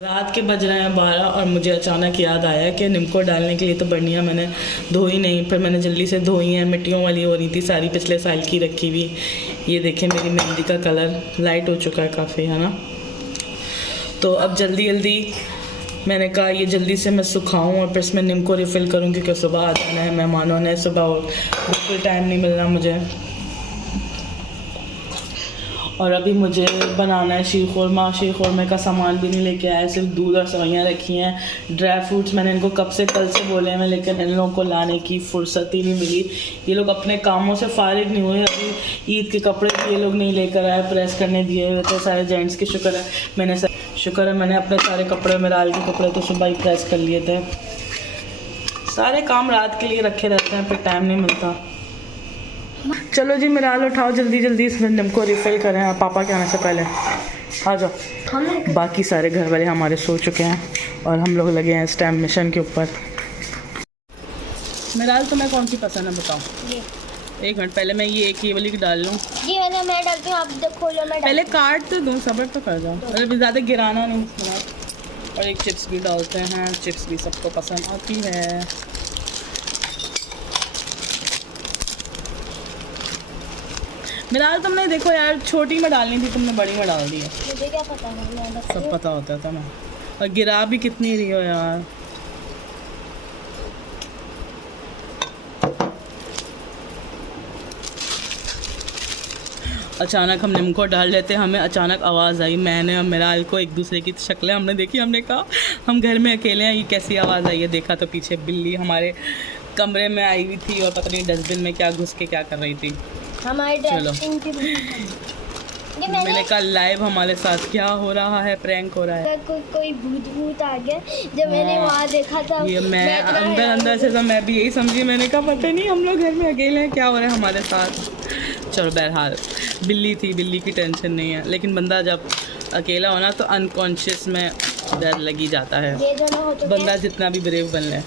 रात के बज रहे हैं 12 और मुझे अचानक याद आया कि निम्को डालने के लिए तो बढ़िया मैंने धोई नहीं, फिर मैंने जल्दी से धोई है। मिट्टियों वाली हो रही थी सारी, पिछले साल की रखी हुई। ये देखें मेरी मेहंदी का कलर लाइट हो चुका है काफ़ी, है ना। तो अब जल्दी जल्दी मैंने कहा ये जल्दी से मैं सुखाऊं और फिर इसमें निम्को रिफ़िल करूं, क्योंकि सुबह आ जाना है मेहमानों ने। सुबह बिल्कुल टाइम नहीं मिलना मुझे। और अभी मुझे बनाना है शीर खुरमा। शीर खुरमे का सामान भी नहीं लेके आया, सिर्फ दूध और सेवइयाँ रखी हैं। ड्राई फ्रूट्स मैंने इनको कब से कल से बोले हैं, लेकिन इन लोगों को लाने की फुर्सत ही नहीं मिली। ये लोग अपने कामों से फारिग नहीं हुए। अभी ईद के कपड़े भी ये लोग नहीं लेकर आए, प्रेस करने दिए हुए थे सारे जेंट्स के। शुक्र है मैंने अपने सारे कपड़े, मेरे आल के कपड़े तो सुबह ही प्रेस कर लिए थे। सारे काम रात के लिए रखे रहते हैं, फिर टाइम नहीं मिलता। चलो जी मिराल उठाओ, जल्दी जल्दी इसमें निम्को रिफ़िल करें आप पापा के आने से पहले। आ जाओ। बाकी सारे घर वाले हमारे सो चुके हैं और हम लोग लगे हैं इस टाइम मिशन के ऊपर। मिराल तुम्हें कौन सी पसंद है बताओ? एक मिनट पहले मैं ये वाली डाल लूँ। ये वाला मैं डालती हूँ, आप खोलो। मैं पहले काट तो दूँ, सब्र तो कर जाओ, अरे ज़्यादा गिराना नहीं। और एक चिप्स भी डालते हैं, चिप्स भी सबको पसंद आती है। मिराल तुमने देखो यार, छोटी में डालनी थी, तुमने बड़ी में डाल दी है। मुझे क्या पता है, सब पता होता था ना। और गिरा भी कितनी रही हो यार। अचानक हम निम्को डाल लेते, हमें अचानक आवाज़ आई। मैंने और मिराल को एक दूसरे की शक्लें हमने देखी, हमने कहा हम घर में अकेले हैं, ये कैसी आवाज़ आई है। देखा तो पीछे बिल्ली हमारे कमरे में आई हुई थी और पता नहीं डस्टबिन में क्या घुस के क्या कर रही थी। चलो मैंने कहा लाइव हमारे साथ क्या हो रहा है, प्रैंक हो रहा है। कोई भूत आ गया जब मैंने वहाँ देखा था। ये मैं अंदर से तो मैं भी यही समझी। मैंने कहा पता नहीं हम लोग घर में अकेले हैं, क्या हो रहा है हमारे साथ। चलो बहरहाल बिल्ली थी, बिल्ली की टेंशन नहीं है, लेकिन बंदा जब अकेला होना तो अनकॉन्शियस में डर लगी जाता है, बंदा जितना भी ब्रेव बन ले।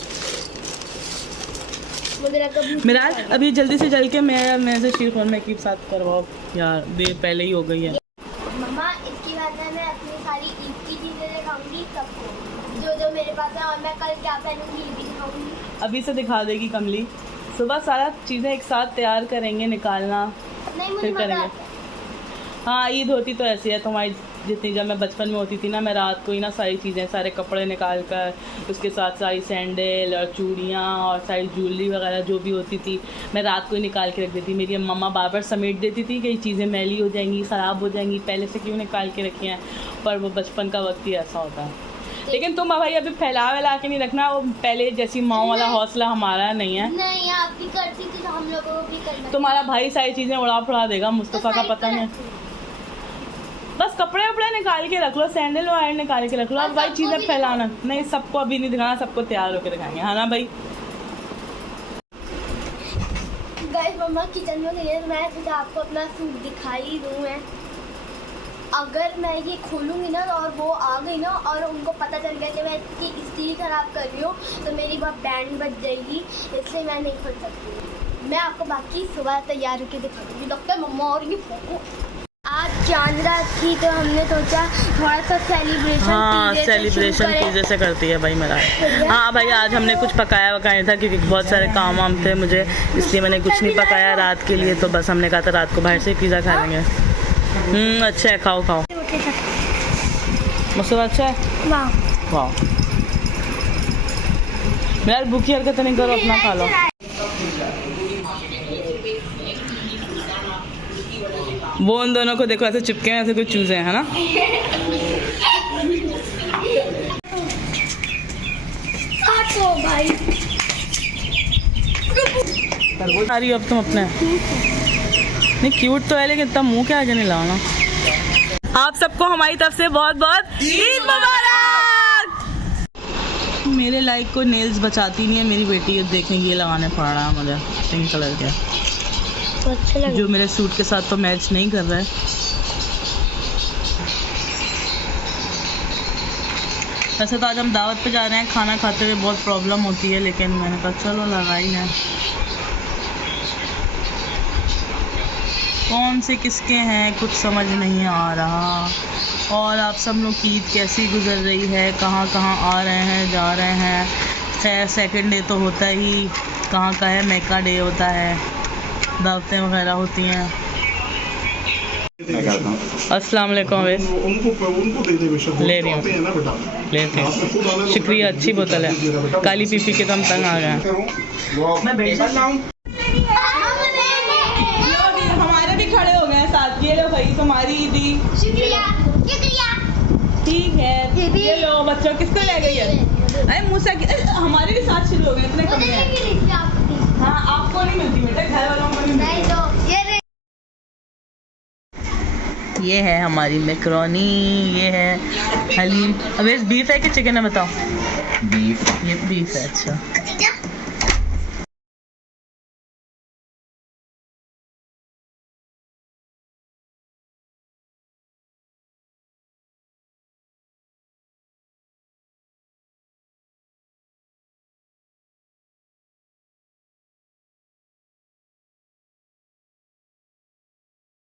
मिराल अभी जल्दी से चल के मैं से शीर खुरमे के साथ करवाओ यार, देर पहले ही हो गई है। मम्मा इसकी बात है, मैं अपनी सारी ईद की चीज़ें दिखाऊंगी सबको, जो मेरे पास है, और मैं कल क्या पहनूंगी ये भी दिखाऊंगी। अभी से दिखा देगी कमली। सुबह सारा चीज़ें एक साथ तैयार करेंगे, निकालना फिर करेंगे। हाँ ईद होती तो ऐसी है तुम्हारी जितनी। जब मैं बचपन में होती थी ना, मैं रात को ही ना सारी चीज़ें, सारे कपड़े निकाल कर, उसके साथ सारी सैंडल और चूड़ियाँ और सारी ज्वेलरी वगैरह जो भी होती थी, मैं रात को ही निकाल के रख देती। मेरी मम्मा बार बार समेट देती थी कि चीज़ें मैली हो जाएंगी, ख़राब हो जाएंगी, पहले से क्यों निकाल के रखी हैं। पर वो बचपन का वक्त ही ऐसा होता है। लेकिन तुम भाई अभी फैला के नहीं रखना, वो पहले जैसी माँ वाला हौसला हमारा नहीं है। नहीं आप भी करती थी तो हम लोगों को भी करना। तुम्हारा भाई सारी चीज़ें उड़ा फुड़ा देगा, मुस्तफ़ा का पता नहीं। बस कपड़े वपड़े निकाल के रख लो, सैंडल वायर निकाल के रख लो। अब भाई चीज़ें फैलाना नहीं, सबको अभी नहीं दिखाना, सबको तैयार होकर दिखाएंगे, है ना भाई। गाइस मम्मा किचन में गई है, मैं सोचा आपको अपना सूट दिखाई दूँ। मैं अगर मैं ये खोलूँगी ना और वो आ गई ना और उनको पता चल गया कि मैं इसकी स्टील ख़राब कर रही हूँ तो मेरी बहुत बैंड बच जाएगी, इसलिए मैं नहीं खोल सकती। मैं आपको बाकी सुबह तैयार होकर दिखाऊँगी। डॉक्टर मम्मा और ये फोटो आज चांद रात थी तो हमने सोचा थोड़ा सा सेलिब्रेशन। हाँ सेलिब्रेशन चीज़ें से करती है भाई मेरा। हाँ भाई आज हमने कुछ पकाया वकाया था, क्योंकि बहुत सारे काम वाम थे मुझे, इसलिए मैंने कुछ नहीं पकाया रात के लिए। तो बस हमने कहा था रात को बाहर से पिज़्ज़ा खा लेंगे। अच्छा है, खाओ खाओ। मुझसे अच्छा है। वाह मेरा भूखी हरकत नहीं करो, अपना खा लो। वो उन दोनों को देखो ऐसे चिपके हैं, ऐसे कोई चूजे हैं, है ना। आ रही हो अब तुम अपने? नहीं क्यूट तो है, लेकिन इतना मुंह के आगे नहीं लाना। आप सबको हमारी तरफ से बहुत बहुत ईद मुबारक। मेरे लाइक को नेल्स बचाती नहीं है मेरी बेटी, देखें ये लगाने पड़ रहा है मुझे पिंक कलर के, तो अच्छा लगे, जो मेरे सूट के साथ तो मैच नहीं कर रहा है। वैसे तो आज हम दावत पे जा रहे हैं, खाना खाते हुए बहुत प्रॉब्लम होती है, लेकिन मैंने कहा चलो लगा ही ना। कौन से किसके हैं कुछ समझ नहीं आ रहा। और आप सब लोग की ईद कैसी गुजर रही है, कहाँ कहाँ आ रहे हैं, जा रहे हैं। खैर सेकंड डे तो होता ही, कहाँ का है, मेका डे होता है, दावतें वगैरह होती हैं। अस्सलाम वालेकुम वैस, उनको दे दे बेशक, ले रही हूँ। आते हैं ना बेटा, लेते आपने खुद आना हैं, है, शुक्रिया, तो अच्छी बोतल है, काली पी के तो हम तंग आ गए हैं। मैं बेटा हमारे भी खड़े हो गए साथ, ये लो भाई तुम्हारी ईदी। शुक्रिया शुक्रिया। ठीक है, ये लो बच्चों, किसको ले गई है? अरे मूसा की, हमारे भी साथ शुरू हो गए, इतने कम हैं। हाँ आपको नहीं मिलती बेटा, घर वालों को नहीं नहीं मिलती। तो ये है हमारी मैकरोनी, ये है हलीम। अब इस बीफ है कि चिकन है बताओ? बीफ। ये बीफ है, अच्छा।